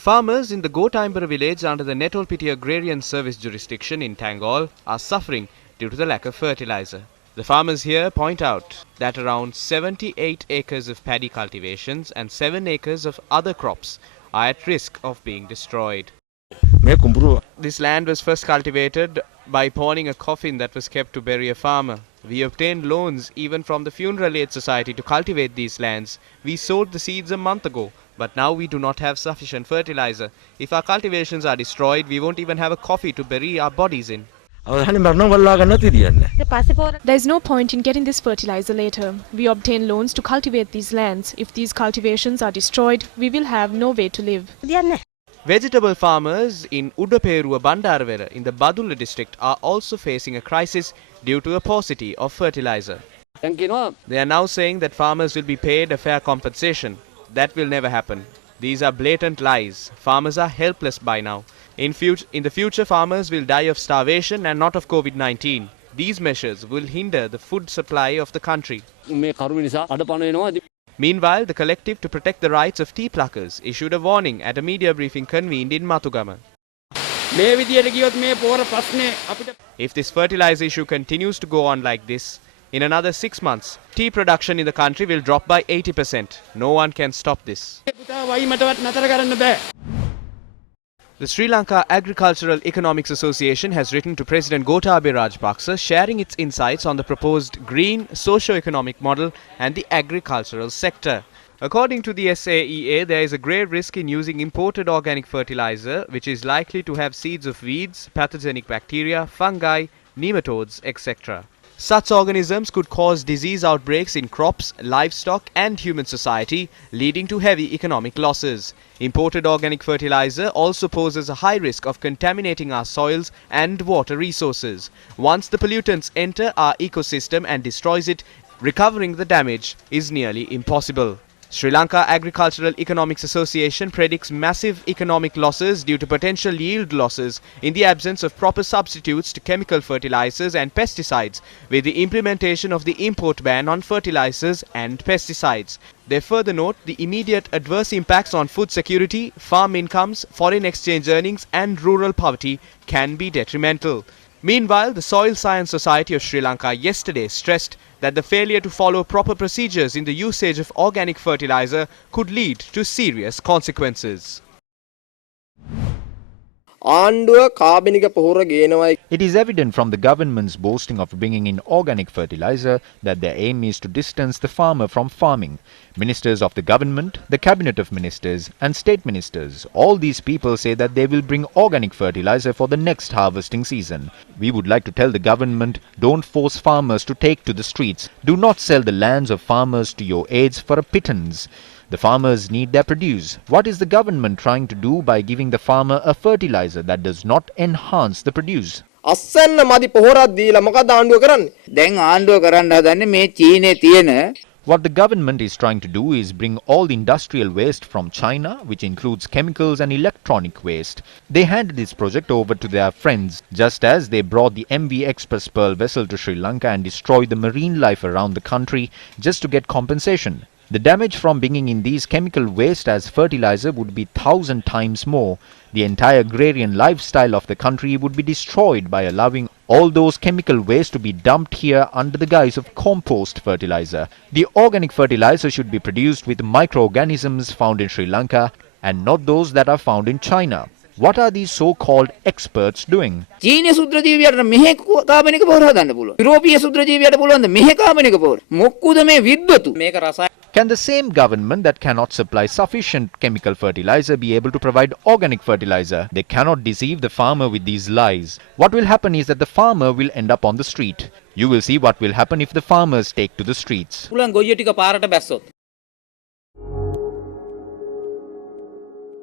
Farmers in the Gotaimbara village under the Netolpiti Agrarian Service jurisdiction in Tangol are suffering due to the lack of fertilizer. The farmers here point out that around 78 acres of paddy cultivations and 7 acres of other crops are at risk of being destroyed. This land was first cultivated by pawning a coffin that was kept to bury a farmer. We obtained loans even from the Funeral Aid Society to cultivate these lands. We sowed the seeds a month ago, but now we do not have sufficient fertilizer. If our cultivations are destroyed, we won't even have a coffin to bury our bodies in. There is no point in getting this fertilizer later. We obtain loans to cultivate these lands. If these cultivations are destroyed, we will have no way to live. Vegetable farmers in Udaperua Bandaravera in the Badulla district are also facing a crisis due to a paucity of fertilizer. They are now saying that farmers will be paid a fair compensation. That will never happen. These are blatant lies. Farmers are helpless by now. In the future, farmers will die of starvation and not of COVID-19. These measures will hinder the food supply of the country. Meanwhile, the Collective to Protect the Rights of Tea Pluckers issued a warning at a media briefing convened in Matugama. If this fertilizer issue continues to go on like this, in another 6 months, tea production in the country will drop by 80%. No one can stop this. The Sri Lanka Agro-Economic Association has written to President Gotabaya Rajapaksa sharing its insights on the proposed green socio-economic model and the agricultural sector. According to the SAEA, there is a grave risk in using imported organic fertilizer, which is likely to have seeds of weeds, pathogenic bacteria, fungi, nematodes, etc. Such organisms could cause disease outbreaks in crops, livestock and human society, leading to heavy economic losses. Imported organic fertilizer also poses a high risk of contaminating our soils and water resources. Once the pollutants enter our ecosystem and destroys it, recovering the damage is nearly impossible. Sri Lanka Agricultural Economics Association predicts massive economic losses due to potential yield losses in the absence of proper substitutes to chemical fertilizers and pesticides with the implementation of the import ban on fertilizers and pesticides. They further note the immediate adverse impacts on food security, farm incomes, foreign exchange earnings and rural poverty can be detrimental. Meanwhile, the Soil Science Society of Sri Lanka yesterday stressed that the failure to follow proper procedures in the usage of organic fertilizer could lead to serious consequences. It is evident from the government's boasting of bringing in organic fertilizer that their aim is to distance the farmer from farming. Ministers of the government, the cabinet of ministers and state ministers, all these people say that they will bring organic fertilizer for the next harvesting season. We would like to tell the government, don't force farmers to take to the streets. Do not sell the lands of farmers to your aides for a pittance. The farmers need their produce. What is the government trying to do by giving the farmer a fertilizer that does not enhance the produce? What the government is trying to do is bring all the industrial waste from China, which includes chemicals and electronic waste. They handed this project over to their friends, just as they brought the MV Express Pearl vessel to Sri Lanka and destroyed the marine life around the country just to get compensation. The damage from bringing in these chemical waste as fertilizer would be 1,000 times more. The entire agrarian lifestyle of the country would be destroyed by allowing all those chemical waste to be dumped here under the guise of compost fertilizer. The organic fertilizer should be produced with microorganisms found in Sri Lanka and not those that are found in China. What are these so-called experts doing? Can the same government that cannot supply sufficient chemical fertilizer be able to provide organic fertilizer? They cannot deceive the farmer with these lies. What will happen is that the farmer will end up on the street. You will see what will happen if the farmers take to the streets.